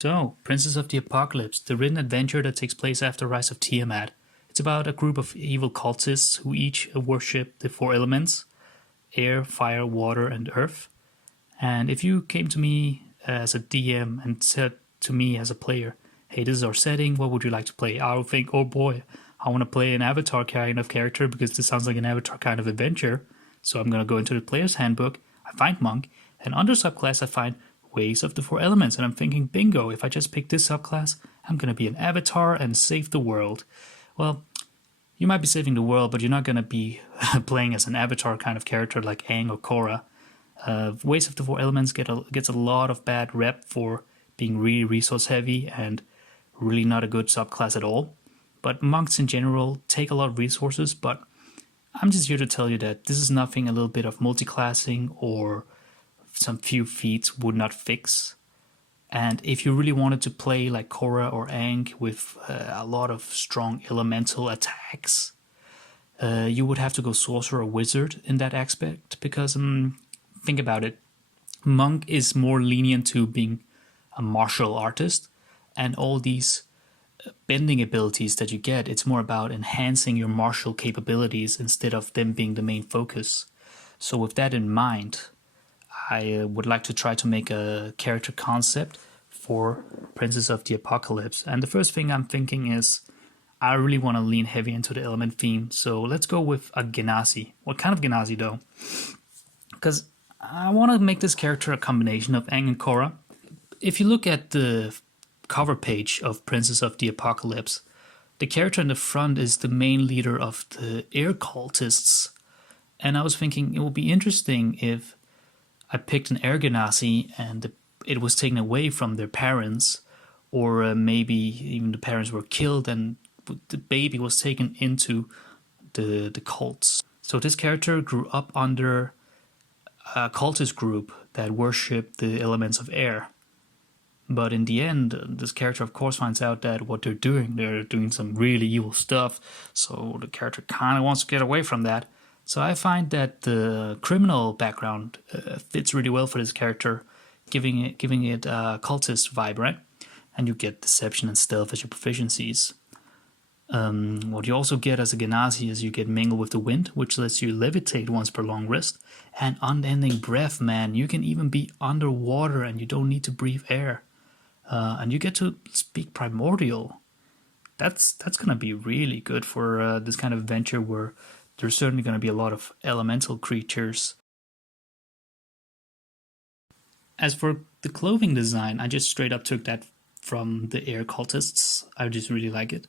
So, Princess of the Apocalypse, the written adventure that takes place after Rise of Tiamat. It's about a group of evil cultists who each worship the four elements: air, fire, water, and earth. And if you came to me as a DM and said to me as a player, hey, this is our setting, what would you like to play? I would think, oh boy, I want to play an Avatar kind of character because this sounds like an Avatar kind of adventure. So I'm going to go into the player's handbook, I find Monk, and under subclass I find Ways of the Four Elements, and I'm thinking, bingo, if I just pick this subclass, I'm going to be an Avatar and save the world. Well, you might be saving the world, but you're not going to be playing as an Avatar kind of character like Aang or Korra. Ways of the Four Elements gets a lot of bad rep for being really resource heavy and really not a good subclass at all. But monks in general take a lot of resources, but I'm just here to tell you that this is nothing a little bit of multiclassing or some few feats would not fix. And if you really wanted to play like Korra or Aang with a lot of strong elemental attacks, you would have to go sorcerer or wizard in that aspect, because think about it, monk is more lenient to being a martial artist, and all these bending abilities that you get, it's more about enhancing your martial capabilities instead of them being the main focus. So with that in mind, I would like to try to make a character concept for Princess of the Apocalypse. And the first thing I'm thinking is I really want to lean heavy into the element theme. So let's go with a Genasi. What kind of Genasi though? Because I want to make this character a combination of Aang and Korra. If you look at the cover page of Princess of the Apocalypse, the character in the front is the main leader of the air cultists. And I was thinking it would be interesting if I picked an air genasi and it was taken away from their parents, or maybe even the parents were killed and the baby was taken into the cults. So this character grew up under a cultist group that worshipped the elements of air. But in the end, this character of course finds out that what they're doing some really evil stuff, so the character kind of wants to get away from that. So I find that the criminal background fits really well for this character, giving it a cultist vibe, right? And you get deception and stealth as your proficiencies. What you also get as a Genasi is you get Mingle with the Wind, which lets you levitate once per long rest, and Unending Breath, man. You can even be underwater and you don't need to breathe air. And you get to speak Primordial. That's going to be really good for this kind of adventure where there's certainly going to be a lot of elemental creatures. As for the clothing design, I just straight up took that from the air cultists. I just really like it.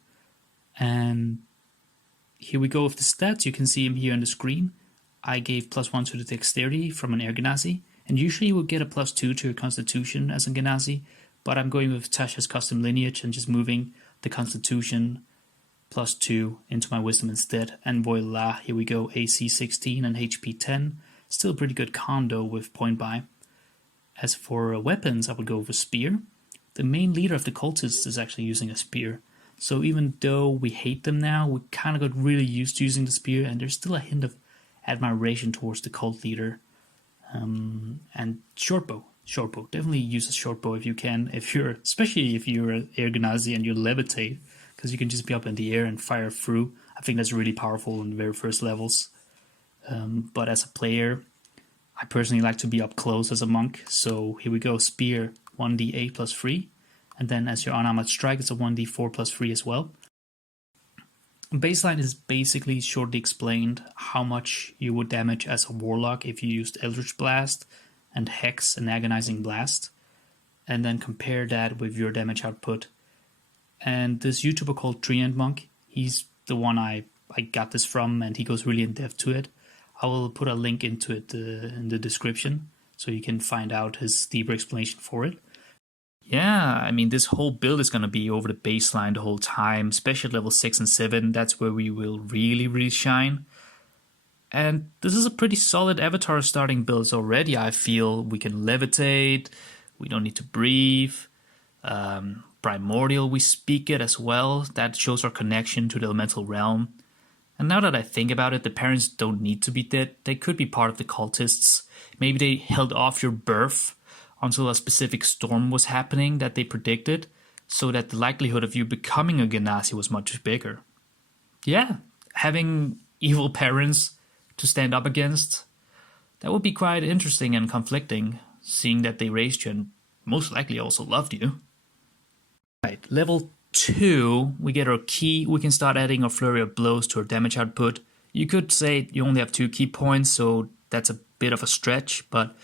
And here we go with the stats. You can see them here on the screen. I gave +1 to the dexterity from an air genasi, and usually you would get a +2 to your constitution as a genasi, but I'm going with Tasha's custom lineage and just moving the constitution +2 into my wisdom instead, and voila, here we go, AC 16 and HP 10, still a pretty good condo with point buy. As for weapons, I would go with a spear. The main leader of the cultists is actually using a spear, so even though we hate them now, we kind of got really used to using the spear, and there's still a hint of admiration towards the cult leader. And shortbow, definitely use a shortbow if you can, especially if you're an air genasi and you levitate, because you can just be up in the air and fire through. I think that's really powerful in the very first levels. But as a player, I personally like to be up close as a monk. So here we go, spear 1d8 +3. And then as your unarmored strike, it's a 1d4 +3 as well. Baseline is basically shortly explained how much you would damage as a warlock if you used Eldritch Blast and Hex and Agonizing Blast. And then compare that with your damage output. And this YouTuber called Treant Monk, he's the one I got this from, and he goes really in depth to it. I will put a link into it in the description so you can find out his deeper explanation for it. Yeah, I mean, this whole build is going to be over the baseline the whole time, especially at level 6 and 7. That's where we will really, really shine. And this is a pretty solid Avatar starting build already. I feel we can levitate, we don't need to breathe. Primordial, we speak it as well. That shows our connection to the elemental realm. And now that I think about it, the parents don't need to be dead. They could be part of the cultists. Maybe they held off your birth until a specific storm was happening that they predicted, so that the likelihood of you becoming a Genasi was much bigger. Yeah, having evil parents to stand up against, that would be quite interesting and conflicting, seeing that they raised you and most likely also loved you. Right, level 2, we get our key. We can start adding a flurry of blows to our damage output. You could say you only have 2 key points, so that's a bit of a stretch, but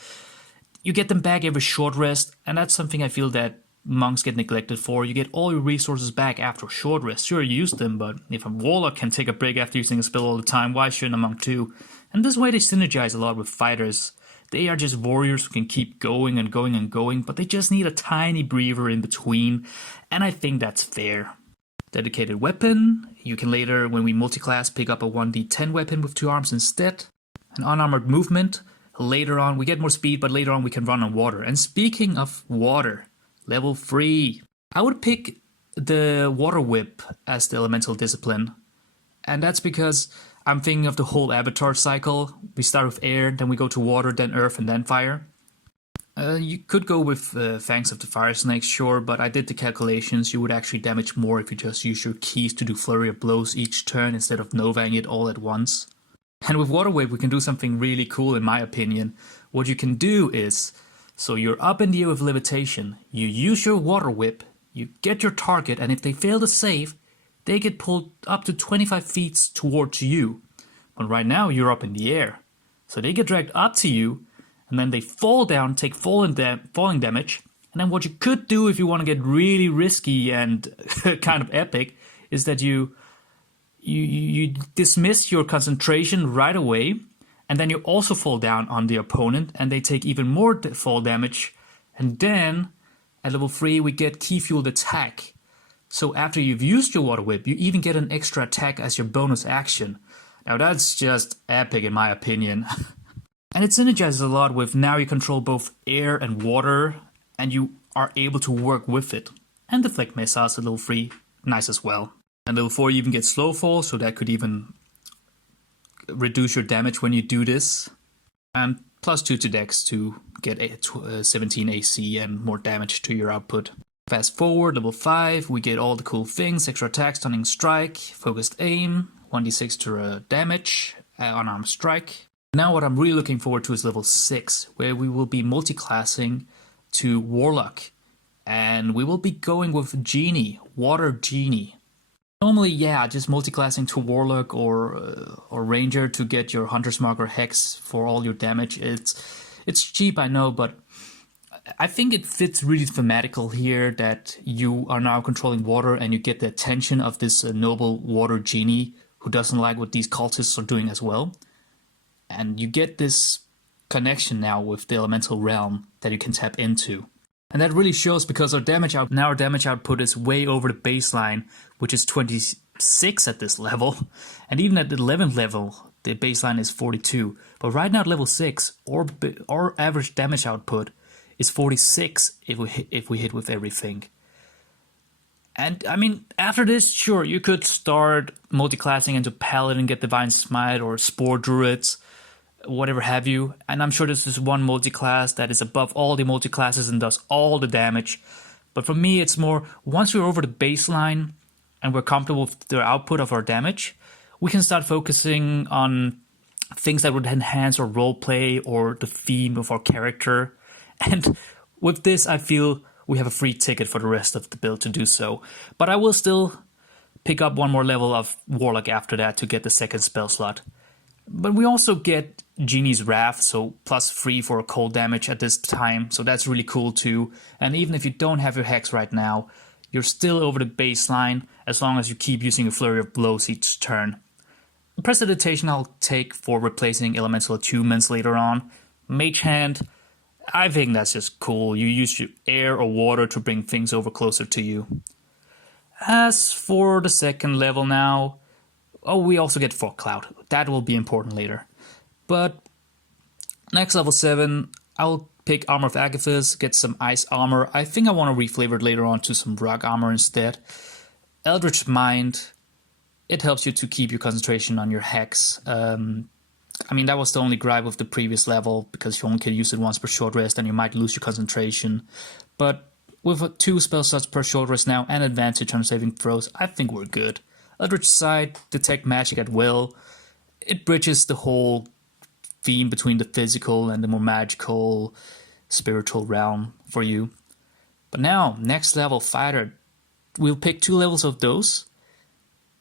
you get them back every short rest, and that's something I feel that monks get neglected for. You get all your resources back after a short rest. Sure, you use them, but if a warlock can take a break after using a spell all the time, why shouldn't a monk too? And this way they synergize a lot with fighters. They are just warriors who can keep going and going and going, but they just need a tiny breather in between, and I think that's fair. Dedicated weapon. You can later, when we multiclass, pick up a 1d10 weapon with 2 arms instead. An unarmored movement. Later on, we get more speed, but later on we can run on water. And speaking of water, level 3. I would pick the water whip as the elemental discipline. And that's because I'm thinking of the whole avatar cycle. We start with air, then we go to water, then earth, and then fire. You could go with Fangs of the Fire Snake, sure, but I did the calculations. You would actually damage more if you just use your keys to do flurry of blows each turn instead of novaing it all at once. And with Water Whip, we can do something really cool in my opinion. What you can do is, so you're up in the air with levitation, you use your Water Whip, you get your target, and if they fail to save, they get pulled up to 25 feet towards you. But right now, you're up in the air. So they get dragged up to you, and then they fall down, take falling damage. And then what you could do if you want to get really risky and kind of epic is that you dismiss your concentration right away, and then you also fall down on the opponent, and they take even more fall damage. And then at level 3 we get key fueled attack. So after you've used your Water Whip, you even get an extra attack as your bonus action. Now that's just epic in my opinion. And it synergizes a lot with now you control both air and water, and you are able to work with it. And deflect missiles at level 3, nice as well. And level 4 you even get slow fall, so that could even reduce your damage when you do this. And plus 2 to dex to get 17 AC and more damage to your output. Fast forward, level 5, we get all the cool things: extra attack, stunning strike, focused aim, 1d6 to damage, unarmed strike. Now what I'm really looking forward to is level 6, where we will be multiclassing to Warlock. And we will be going with Genie, Water Genie. Normally, yeah, just multiclassing to Warlock or Ranger to get your Hunter's Mark or Hex for all your damage. It's cheap, I know, but I think it fits really thematical here that you are now controlling water and you get the attention of this noble Water Genie who doesn't like what these cultists are doing as well. And you get this connection now with the elemental realm that you can tap into. And that really shows because our damage output is way over the baseline, which is 26 at this level. And even at the 11th level, the baseline is 42. But right now at level 6, our average damage output is 46 if we hit with everything. And I mean, after this, sure, you could start multiclassing into Paladin, get Divine Smite or Spore Druids, whatever have you. And I'm sure this is one multiclass that is above all the multiclasses and does all the damage. But for me, it's more, once we're over the baseline and we're comfortable with the output of our damage, we can start focusing on things that would enhance our roleplay or the theme of our character. And with this, I feel we have a free ticket for the rest of the build to do so. But I will still pick up one more level of Warlock after that to get the second spell slot. But we also get Genie's Wrath, so plus 3 for cold damage at this time, so that's really cool too. And even if you don't have your Hex right now, you're still over the baseline as long as you keep using a flurry of blows each turn. Precipitation I'll take for replacing elemental attunements later on. Mage Hand, I think that's just cool. You use your air or water to bring things over closer to you. As for the second level now, we also get Fog Cloud. That will be important later. But next level 7, I'll pick Armor of Agathis, get some Ice Armor. I think I want to reflavor it later on to some Rock Armor instead. Eldritch Mind, it helps you to keep your concentration on your Hex. I mean, that was the only gripe of the previous level, because you only can use it once per short rest and you might lose your concentration. But with 2 spell slots per short rest now and advantage on saving throws, I think we're good. Eldritch Sight, detect magic at will. It bridges the whole theme between the physical and the more magical, spiritual realm for you. But now, next level fighter, we'll pick 2 levels of those.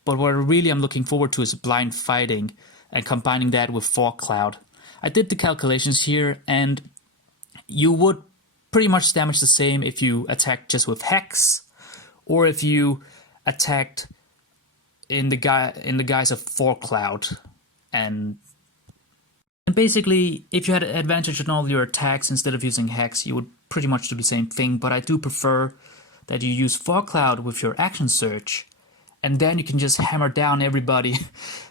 But what really I'm looking forward to is blind fighting and combining that with Fog Cloud. I did the calculations here, and you would pretty much damage the same if you attacked just with Hex, or if you attacked in the guise of Fog Cloud. And basically, if you had advantage on all your attacks instead of using Hex, you would pretty much do the same thing. But I do prefer that you use Fog Cloud with your action surge, and then you can just hammer down everybody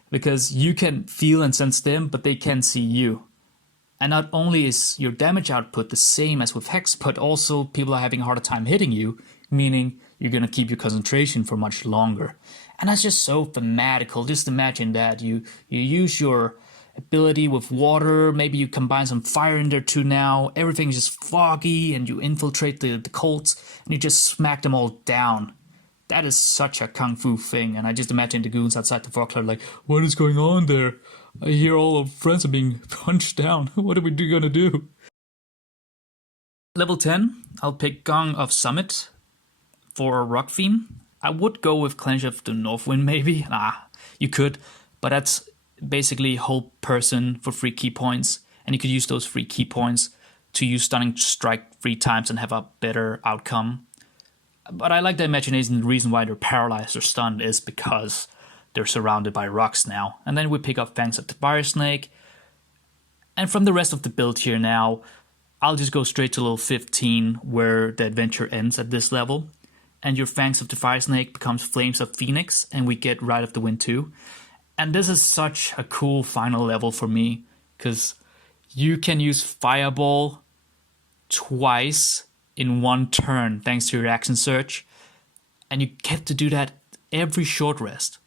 because you can feel and sense them, but they can't see you. And not only is your damage output the same as with Hex, but also people are having a harder time hitting you, meaning you're gonna keep your concentration for much longer. And that's just so thematical. Just imagine that. You use your ability with water, maybe you combine some fire in there too now, everything's just foggy, and you infiltrate the cults, and you just smack them all down. That is such a kung fu thing, and I just imagine the goons outside the Fog Cloud like, what is going on there? I hear all our friends are being punched down. What are we gonna do? Level 10, I'll pick Gong of Summit for a rock theme. I would go with Clench of the Northwind maybe. You could, but that's basically hold person for 3 key points, and you could use those 3 key points to use Stunning Strike 3 times and have a better outcome. But I like the imagination. The reason why they're paralyzed or stunned is because they're surrounded by rocks now. And then we pick up Fangs of the Fire Snake. And from the rest of the build here now, I'll just go straight to level 15, where the adventure ends at this level. And your Fangs of the Fire Snake becomes Flames of Phoenix, and we get Ride of the Wind too. And this is such a cool final level for me, because you can use Fireball twice in 1 turn thanks to your action surge, and you get to do that every short rest.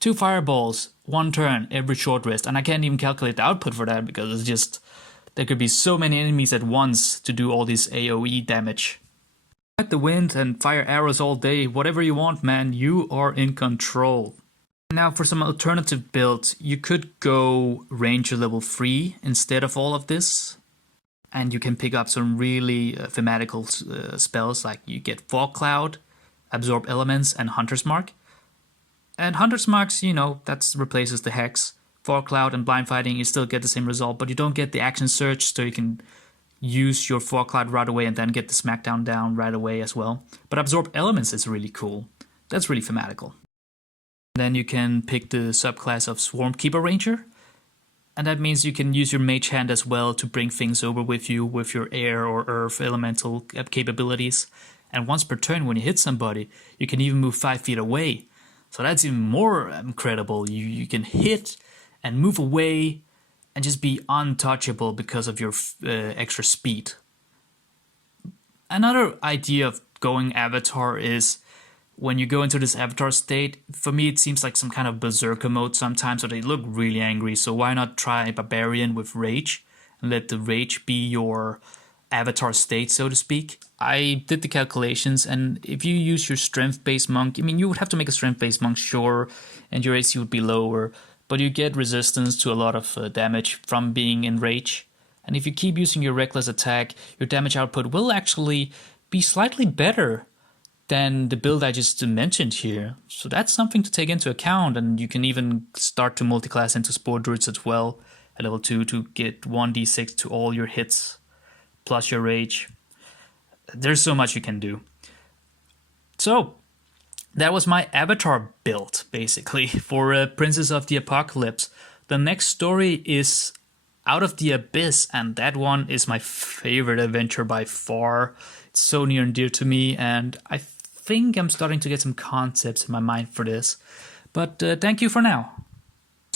2 fireballs, 1 turn, every short rest, and I can't even calculate the output for that because it's just, there could be so many enemies at once to do all this AoE damage. Ride the wind and fire arrows all day, whatever you want, man, you are in control. Now for some alternative builds, you could go Ranger level 3 instead of all of this. And you can pick up some really thematical spells, like you get Fog Cloud, Absorb Elements, and Hunter's Mark. And Hunter's Marks, you know, that replaces the Hex. Fog Cloud and Blind Fighting, you still get the same result, but you don't get the action surge, so you can use your Fog Cloud right away and then get the Smackdown down right away as well. But Absorb Elements is really cool. That's really thematical. Then you can pick the subclass of Swarm Keeper Ranger. And that means you can use your Mage Hand as well to bring things over with you with your air or earth elemental capabilities. And once per turn when you hit somebody, you can even move 5 feet away. So that's even more incredible. You can hit and move away and just be untouchable because of your extra speed. Another idea of going Avatar is when you go into this Avatar state, for me it seems like some kind of Berserker mode sometimes, so they look really angry, so why not try Barbarian with Rage, and let the Rage be your Avatar state, so to speak. I did the calculations, and if you use your Strength-based Monk, I mean, you would have to make a Strength-based Monk, sure, and your AC would be lower, but you get resistance to a lot of damage from being in Rage. And if you keep using your Reckless attack, your damage output will actually be slightly better than the build I just mentioned here. So that's something to take into account, and you can even start to multiclass into Spore Druids as well at level 2 to get 1d6 to all your hits, plus your Rage. There's so much you can do. So, that was my Avatar build, basically, for Princess of the Apocalypse. The next story is Out of the Abyss, and that one is my favorite adventure by far. It's so near and dear to me, and I think I'm starting to get some concepts in my mind for this. But thank you for now.